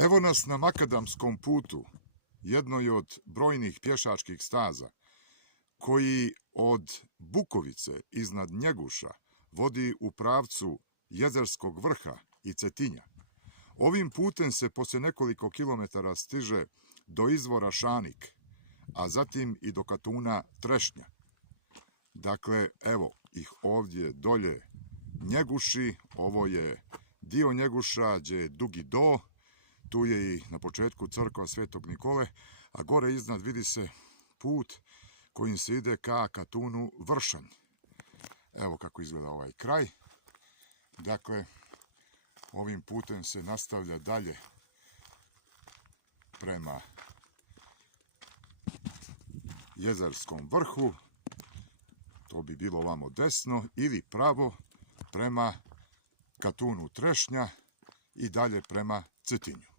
Evo nas na makadamskom putu, jednoj od brojnih pješačkih staza, koji od Bukovice iznad Njeguša vodi u pravcu Jezerskog vrha i Cetinja. Ovim putem se poslije nekoliko kilometara stiže do izvora Šanik, a zatim i do Katuna Trešnja. Dakle, evo ih ovdje dolje Njeguši, ovo je dio Njeguša gdje je Dugi Do, tu je i na početku crkva Svetog Nikole, a gore iznad vidi se put kojim se ide ka Katunu Vršanj. Evo kako izgleda ovaj kraj. Dakle, ovim putem se nastavlja dalje prema Jezerskom vrhu, to bi bilo ovamo desno, ili pravo prema Katunu Trešnja i dalje prema Cetinju.